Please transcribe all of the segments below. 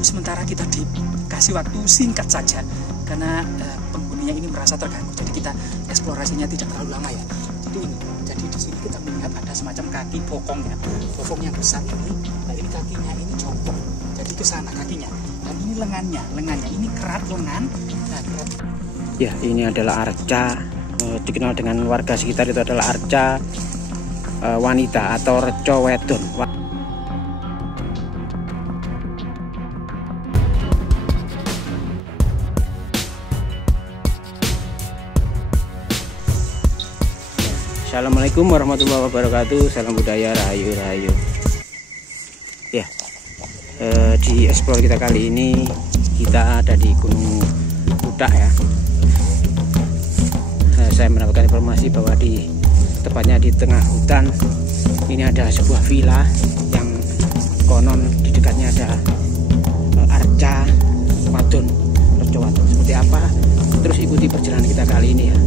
sementara kita dikasih waktu singkat saja karena penghuninya ini merasa terganggu. Jadi kita eksplorasinya tidak terlalu lama ya. Jadi di sini kita melihat ada semacam kaki bokong ya, bokong yang besar ini. Nah ini kakinya ini jongkok, jadi ke sana kakinya. Dan ini lengannya ini kerat lengan. Nah kerat. Ya ini adalah arca, dikenal dengan warga sekitar itu adalah arca wanita atau reco wedon. Assalamualaikum warahmatullahi wabarakatuh. Salam budaya, rahayu rahayu. Ya, di explore kita kali ini kita ada di Gunung Budak ya. Saya mendapatkan informasi bahwa tepatnya di tengah hutan ini ada sebuah villa yang konon di dekatnya ada arca wadon, reco wadon. Seperti apa? Terus ikuti perjalanan kita kali ini ya.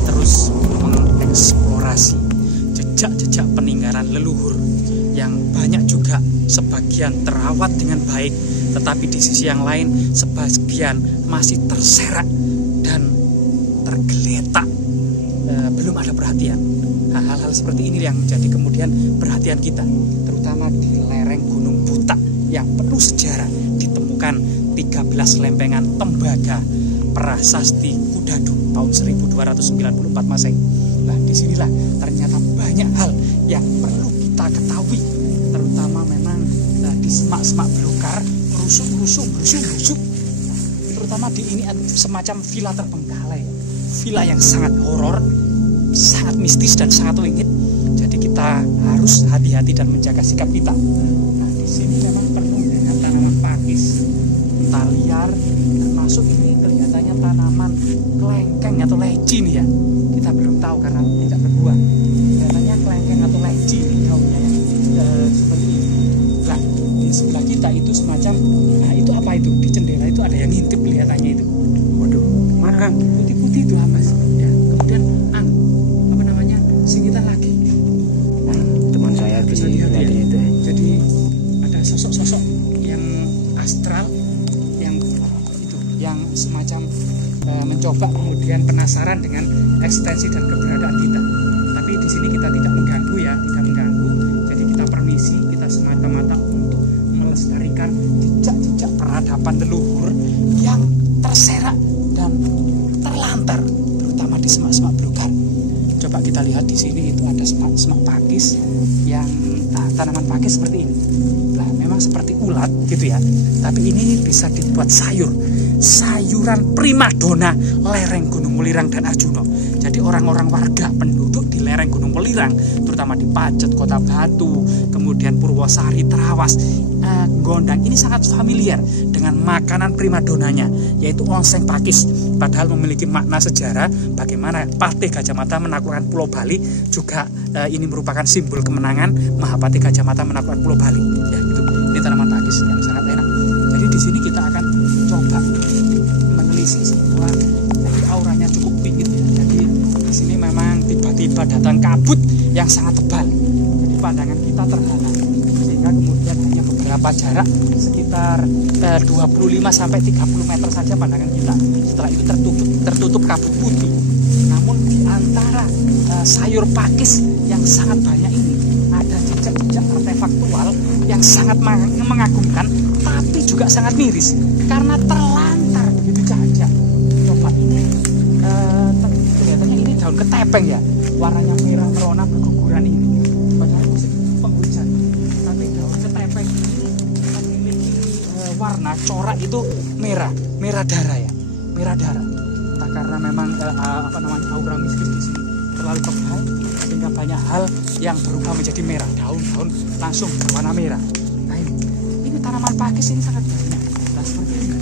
Terus mengeksplorasi jejak-jejak peninggalan leluhur yang banyak juga sebagian terawat dengan baik, tetapi di sisi yang lain sebagian masih terserak dan tergeletak, belum ada perhatian. Hal-hal seperti ini yang menjadi kemudian perhatian kita, terutama di lereng Gunung Budak yang penuh sejarah. Ditemukan 13 lempengan tembaga prasasti Kudadu tahun 1294 Masehi. Nah, disinilah ternyata banyak hal yang perlu kita ketahui, terutama memang di semak-semak belukar, rusuk. Terutama di ini semacam villa terbengkalai, villa yang sangat horor, sangat mistis dan sangat wingit. Jadi kita harus hati-hati dan menjaga sikap kita. Nah, di sini memang penuh dengan tanaman pakis, taliar, termasuk ini kelihatannya tanaman kelengkeng atau leci nih ya. Kita belum tahu karena tidak berbuah. Kelihatannya kelengkeng atau leci daunnya ya. Seperti ini. Nah, di sebelah kita itu semacam, nah itu apa itu? Di jendela itu ada yang ngintip kelihatannya itu. Waduh, mana Kang? Putih-putih itu apa sih? Ya, kemudian apa namanya? Singitan lagi. Nah, teman saya bisa di lihat ya. Itu ya. Jadi ada sosok-sosok yang astral yang semacam mencoba kemudian penasaran dengan eksistensi dan keberadaan kita. Tapi di sini kita tidak mengganggu ya, tidak mengganggu. Jadi kita permisi, kita semata-mata untuk melestarikan jejak-jejak peradaban leluhur yang terserak dan terlantar, terutama di semak-semak belukar. Coba kita lihat di sini itu ada semak pakis yang tanaman pakis seperti ini. Nah, memang seperti ulat gitu ya. Tapi ini bisa dibuat sayuran primadona lereng Gunung Welirang dan Arjuna. Jadi orang-orang warga penduduk di lereng Gunung Welirang, terutama di Pacet, Kota Batu, kemudian Purwosari, Trawas, Gondang, ini sangat familiar dengan makanan primadonanya, yaitu oseng pakis. Padahal memiliki makna sejarah bagaimana Patih Gajah Mada menaklukkan Pulau Bali, juga ini merupakan simbol kemenangan Mahapati Gajah Mada menaklukkan Pulau Bali. Ya, gitu. Ini tanaman pakis yang sangat enak. Jadi di sini kita akan coba menelisik semua. Jadi auranya cukup tinggi. Jadi di sini memang tiba-tiba datang kabut yang sangat tebal. Jadi pandangan kita terhalang. Sehingga kemudian hanya beberapa jarak sekitar 25 sampai 30 meter saja pandangan kita. Setelah itu tertutup kabut putih. Namun di antara sayur pakis yang sangat banyak ini ada jejak-jejak artefaktual yang sangat mengagumkan, tapi juga sangat miris karena terlantar begitu saja. Coba ini kelihatannya ini daun ketepeng ya, warnanya merah merona berguguran ini. Padahal musim penghujan, tapi daun ketepeng ini memiliki warna corak itu merah darah ya, merah darah. Entah karena memang aura mistis di sini terlalu tebal sehingga banyak hal yang berubah menjadi merah, daun-daun langsung berwarna merah. Nah ini tanaman pakis ini sangat banyak. Nah seperti ini.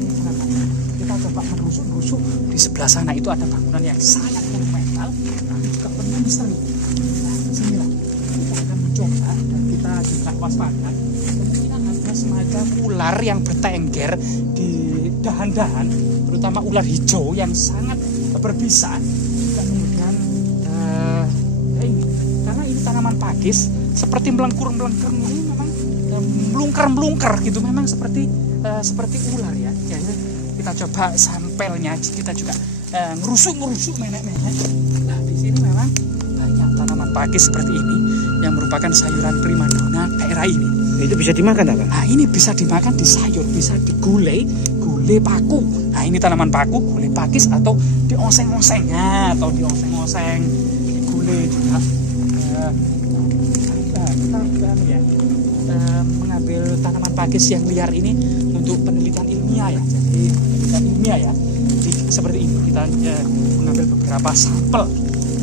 Ini sangat banyak. Kita coba menusuk-nusuk di sebelah sana itu ada bangunan yang sangat monumental, tapi juga penuh misteri. Nah sinilah kita akan mencoba dan kita juga waspada. Kemungkinan ada semacam ular yang bertengger di dahan-dahan, terutama ular hijau yang sangat berbisa. Dan kemudian ini karena ini tanaman pakis seperti melengkur-melengkur ini memang melungker-melungker gitu, memang seperti ular ya. Jadi kita coba sampelnya, kita juga ngerusuk-ngerusuk nenek-nenek. Nah di sini memang banyak tanaman pakis seperti ini yang merupakan sayuran primadona daerah ini. Itu bisa dimakan apa? Nah ini bisa dimakan di sayur, bisa digulai, gulai paku. Nah ini tanaman paku, gulai pakis atau dioseng-oseng, ya, atau dioseng-oseng, digulai juga. Kita ya, mengambil tanaman pakis yang liar ini untuk penelitian ilmiah ya. Jadi penelitian ilmiah ya. Jadi seperti ini kita mengambil beberapa sampel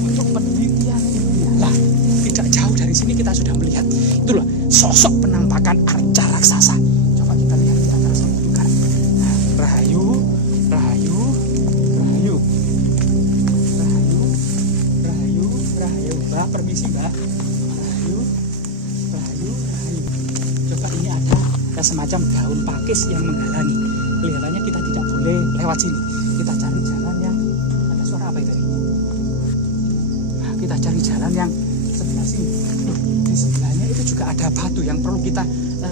untuk penelitian ilmiah. Lah, tidak jauh dari sini kita sudah melihat itulah sosok penampakan arca raksasa. Coba kita lihat di antara sabukar. Nah, Rahayu, Rahayu, Rahayu, Rahayu, Rahayu, Rahayu. Mbak, permisi Mbak. Rahayu, Rahayu, Rahayu. Coba ini ada semacam daun pakis yang menghalangi. Kelihatannya kita tidak boleh lewat sini. Kita cari jalan yang ada suara apa itu? Nah, kita cari jalan yang sebelah sini. Di sebelahnya itu juga ada batu yang perlu kita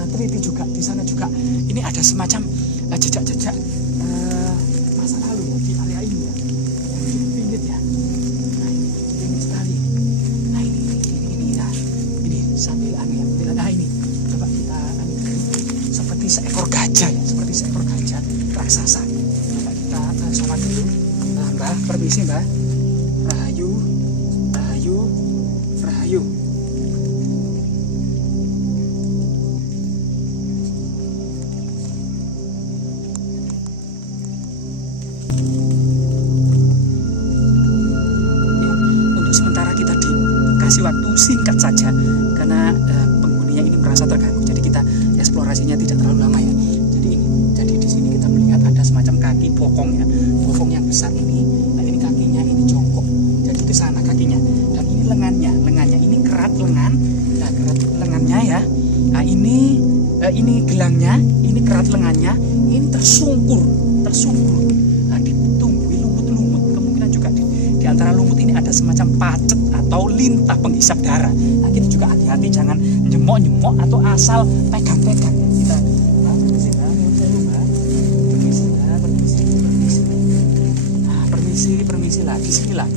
teliti juga. Di sana juga ini ada semacam jejak-jejak masa lalu ya, di area ini ya. Yang pinggir ya. Nah ini pinggir sekali. Nah ini sambil ya. Nah ini coba kita seperti seekor gajah ya, seperti seekor gajah raksasa. Coba kita sholat dulu. Nah, Mbak, permisi Mbak. Rahayu, Rahayu, Rahayu. Ya, untuk sementara kita dikasih waktu singkat saja karena penghuninya ini merasa terganggu. Jadi kita eksplorasinya tidak terlalu lama ya. Jadi di sini kita melihat ada semacam kaki bokong ya, bokong yang besar ini. Nah ini kakinya ini jongkok, jadi ke sana kakinya. Dan ini lengannya ini kerat lengan. Nah kerat lengannya ya. Nah ini gelangnya, ini kerat lengannya, ini tersungkur. Nah ditumbuhi lumut-lumut. Kemungkinan juga di antara lumut ini ada semacam pacet atau lintah penghisap darah. Nah kita juga hati-hati jangan nyemok-nyemok atau asal pegang-pegang ya. Kita permisi lah, bismillah.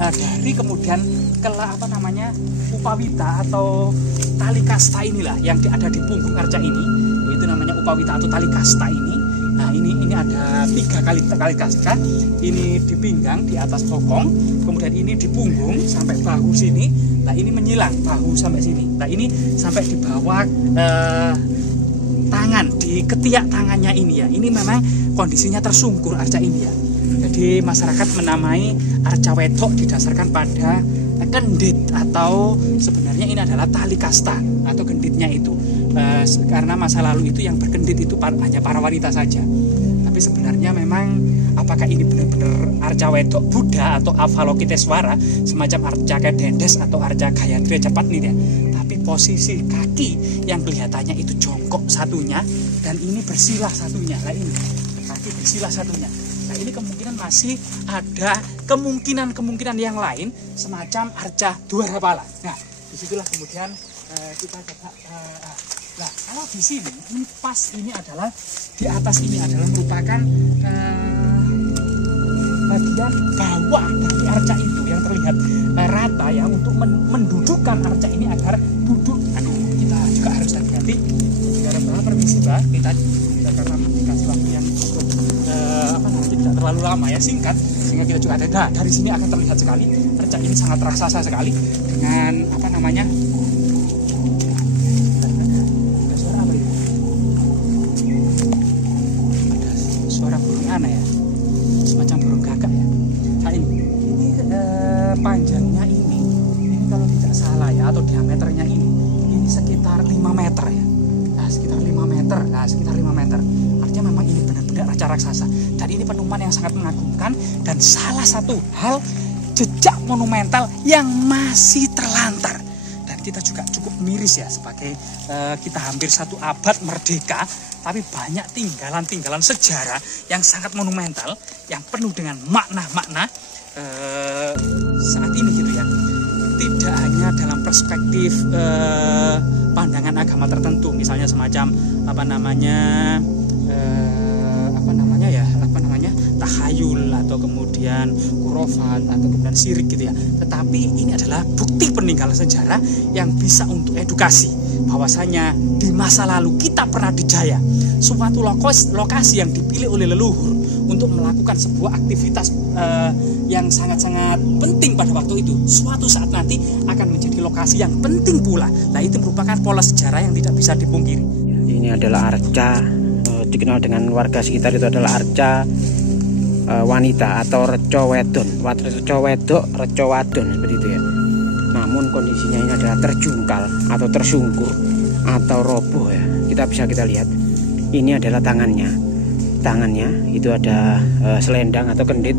Nah, dari kemudian upawita atau tali kasta inilah yang ada di punggung arca ini, itu namanya upawita atau tali kasta ini. Nah ini ada 3 kali tali kasta, ini di pinggang di atas bokong, kemudian ini di punggung sampai bahu sini. Nah ini menyilang bahu sampai sini. Nah ini sampai di bawah tangan, di ketiak tangannya ini ya. Ini memang kondisinya tersungkur arca ini ya. Jadi masyarakat menamai arca wedok didasarkan pada kendit, atau sebenarnya ini adalah tali kasta atau kenditnya itu. Karena masa lalu itu yang berkendit itu hanya para wanita saja. Tapi sebenarnya memang apakah ini benar-benar arca wedok Buddha atau Avalokiteswara, semacam arca Kedendes atau arca Gayatri cepat nih ya. Tapi posisi kaki yang kelihatannya itu jongkok satunya dan ini bersilah satunya. Nah ini kaki bersilah satunya. Nah ini kemungkinan masih ada kemungkinan yang lain semacam arca Dwarapala. Nah disitulah kemudian kita coba. Nah kalau di sini ini pas ini adalah di atas ini adalah merupakan bagian bawah dari arca itu yang terlihat rata ya, untuk mendudukkan arca ini agar duduk. Aduh kita juga harus hati-hati. Karena permisi Mbak, kita karena dikasih waktu yang cukup tidak terlalu lama ya, singkat, sehingga kita juga ada. Nah, dari sini akan terlihat sekali arca ini sangat raksasa sekali dengan ada suara apa itu? Ada suara burung ana ya, semacam burung gagak ya. Nah ini panjangnya ini kalau tidak salah ya, atau diameternya ini sekitar 5 meter ya. Nah sekitar 5 meter, sekitar 5 meter. Artinya memang ini benar-benar arca raksasa. Dan ini penemuan yang sangat mengagumkan, dan salah satu hal jejak monumental yang masih terlantar. Dan kita juga cukup miris ya, sebagai kita hampir 1 abad merdeka, tapi banyak tinggalan-tinggalan sejarah yang sangat monumental, yang penuh dengan makna-makna saat ini gitu ya. Tidak hanya dalam perspektif pandangan agama tertentu, misalnya semacam tahayul atau kemudian khurafat atau kemudian syirik gitu ya. Tetapi ini adalah bukti peninggalan sejarah yang bisa untuk edukasi bahwasanya di masa lalu kita pernah dijaya, suatu lokasi yang dipilih oleh leluhur untuk melakukan sebuah aktivitas yang sangat-sangat penting pada waktu itu, suatu saat nanti akan menjadi lokasi yang penting pula. Nah, itu merupakan pola sejarah yang tidak bisa dipungkiri. Ini adalah arca, dikenal dengan warga sekitar itu adalah arca wanita atau reco wedon, reco wedok, reco wadon, seperti itu ya. Namun kondisinya ini adalah terjungkal atau tersungkur atau roboh ya. Kita lihat ini adalah tangannya itu ada selendang atau kendit,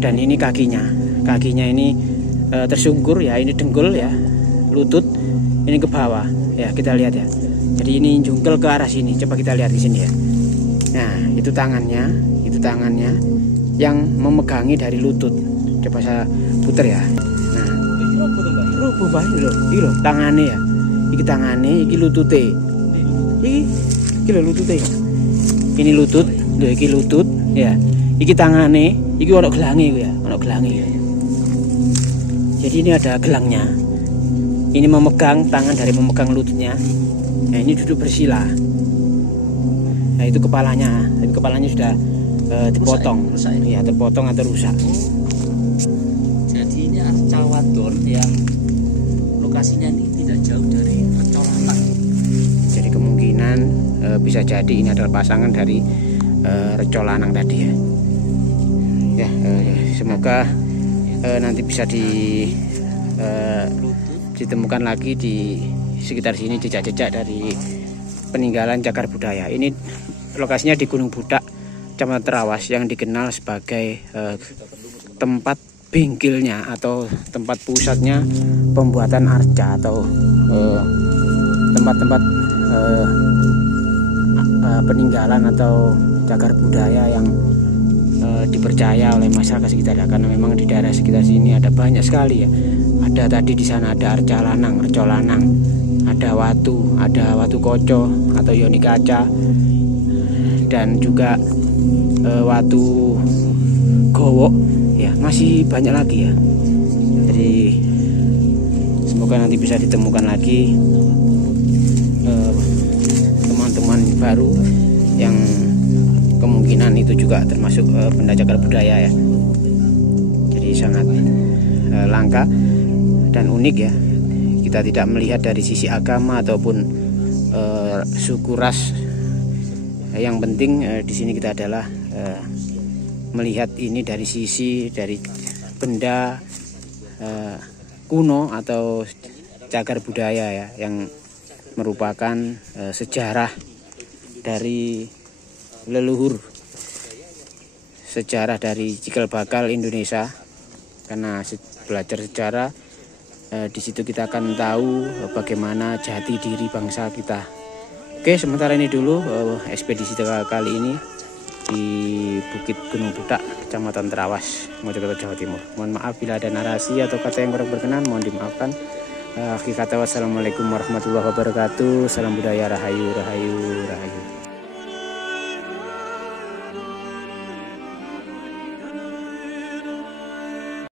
dan ini kakinya ini tersungkur ya, ini dengkul ya, lutut ini ke bawah ya, kita lihat ya. Jadi ini jungkel ke arah sini, coba kita lihat di sini ya. Nah, itu tangannya yang memegangi dari lutut. Coba saya puter ya. Nah, roboh banget loh, tangannya ya. Iki tangannya, iki lutute. Iki lho lutute. Ini lutut, lho iki lutut ya. Iki tangannya, iki ono gelange ya, ono gelange. Jadi ini ada gelangnya. Ini memegang tangan dari memegang lututnya. Nah, ini duduk bersila. Nah, itu kepalanya, tapi kepalanya sudah dipotong, rusak ya, terpotong atau rusak. Jadi ini arca wadon yang lokasinya ini tidak jauh dari Reco Lanang. Jadi kemungkinan bisa jadi ini adalah pasangan dari Reco Lanang tadi ya. Ya, semoga nanti bisa ditemukan lagi di sekitar sini jejak-jejak dari peninggalan cagar budaya. Ini lokasinya di Gunung Budak, Kecamatan Trawas, yang dikenal sebagai tempat bengkelnya atau tempat pusatnya pembuatan arca atau tempat-tempat peninggalan atau cagar budaya yang dipercaya oleh masyarakat sekitar, karena memang di daerah sekitar sini ada banyak sekali ya. Ada tadi di sana ada arca lanang, reco lanang, ada watu koco atau yoni kaca, dan juga watu gowo ya, masih banyak lagi ya. Jadi semoga nanti bisa ditemukan lagi teman-teman baru yang kemungkinan itu juga termasuk benda cagar budaya ya. Jadi sangat langka dan unik ya. Kita tidak melihat dari sisi agama ataupun suku ras. Yang penting di sini kita adalah melihat ini dari sisi dari benda kuno atau cagar budaya ya, yang merupakan sejarah dari leluhur, sejarah dari cikal bakal Indonesia. Karena belajar sejarah di situ kita akan tahu bagaimana jati diri bangsa kita. Oke, sementara ini dulu ekspedisi kali ini di Bukit Gunung Budak, Kecamatan Trawas, Mojokerto, Jawa Timur. Mohon maaf bila ada narasi atau kata yang kurang berkenan, mohon dimaafkan. Akhir kata, wassalamualaikum warahmatullahi wabarakatuh. Salam budaya, rahayu, rahayu, rahayu.